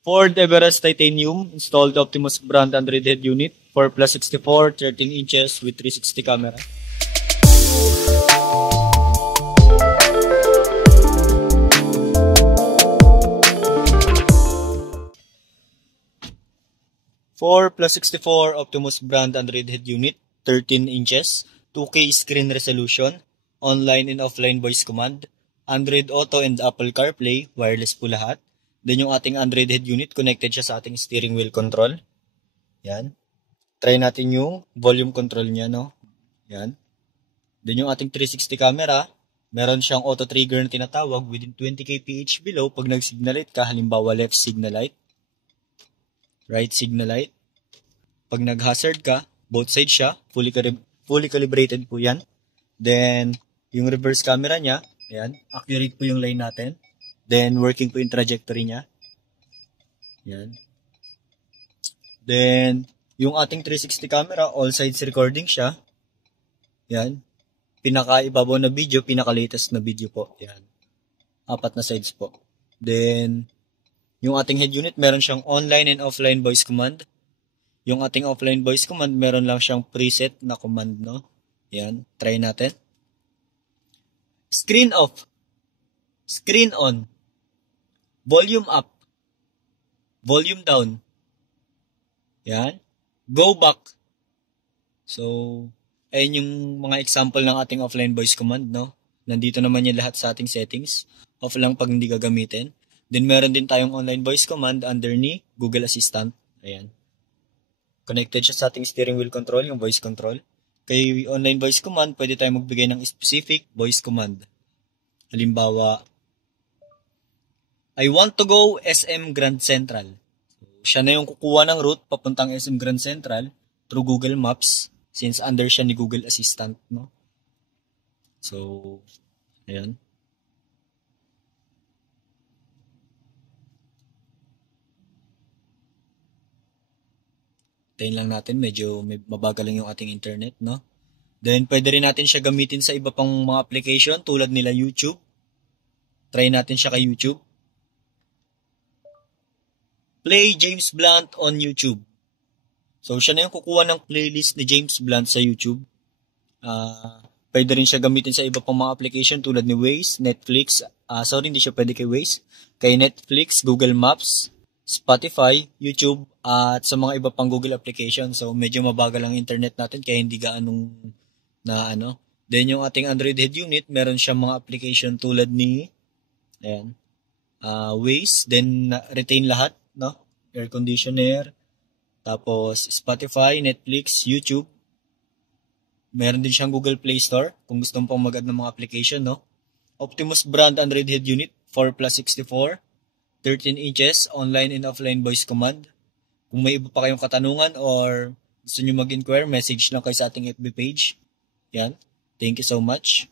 Ford Everest Titanium installed Optimus brand Android head unit 4 plus 64, 13 inches with 360 camera. Four plus 64 Optimus brand Android head unit, 13 inches, 2K screen resolution, online and offline voice command, Android Auto and Apple CarPlay, wireless po lahat. Then yung ating Android head unit, connected siya sa ating steering wheel control. Yan. Try natin yung volume control niya, no? Yan. Then yung ating 360 camera, meron siyang auto trigger na tinatawag within 20 kph below pag nag-signal light ka, halimbawa left signal light, right signal light. Pag nag-hazard ka, both sides siya, fully calibrated po yan. Then, yung reverse camera niya, ayan, accurate po yung line natin. Then, working po yung trajectory niya. Ayan. Then, yung ating 360 camera, all sides recording siya. Ayan. Pinaka-ibabaw na video, pinaka-latest na video po. Ayan. 4 na sides po. Then, yung ating head unit, meron siyang online and offline voice command. Yung ating offline voice command, meron lang siyang preset na command, no? Ayan. Try natin. Screen off. Screen on. Volume up. Volume down. Ayan. Go back. So, ayun yung mga example ng ating offline voice command, no? Nandito naman yan lahat sa ating settings. Off lang pag hindi gagamitin. Then, meron din tayong online voice command under ni Google Assistant. Ayan. Connected siya sa ating steering wheel control, yung voice control. Kay online voice command, pwede tayo magbigay ng specific voice command. Halimbawa, I want to go SM Grand Central. So, siya na yung kukuha ng route papuntang SM Grand Central through Google Maps since under siya ni Google Assistant, no? So, ayan. Tayin lang natin, medyo mabagal lang yung ating internet, no? Then, pwede rin natin siya gamitin sa iba pang mga application tulad nila YouTube. Try natin siya kay YouTube. Play James Blunt on YouTube. So, siya na yung kukuha ng playlist ni James Blunt sa YouTube. Pwede rin siya gamitin sa iba pang mga application tulad ni Waze, Netflix. Sorry, hindi siya pwede kay Waze. Kay Netflix, Google Maps, Spotify, YouTube, at sa mga iba pang Google application. So, medyo mabagal ang internet natin kaya hindi gaanong na ano. Then, yung ating Android head unit, meron siyang mga application tulad ni ayan, Waze, then retain lahat, no? Air conditioner, tapos Spotify, Netflix, YouTube. Meron din siyang Google Play Store kung gusto mo pang mag-add ng mga application, no? Optimus brand Android head unit, 4 plus 64, 13 inches, online and offline voice command. Kung may iba pa kayong katanungan or gusto nyo mag-inquire, message lang kayo sa ating FB page. Yan. Thank you so much.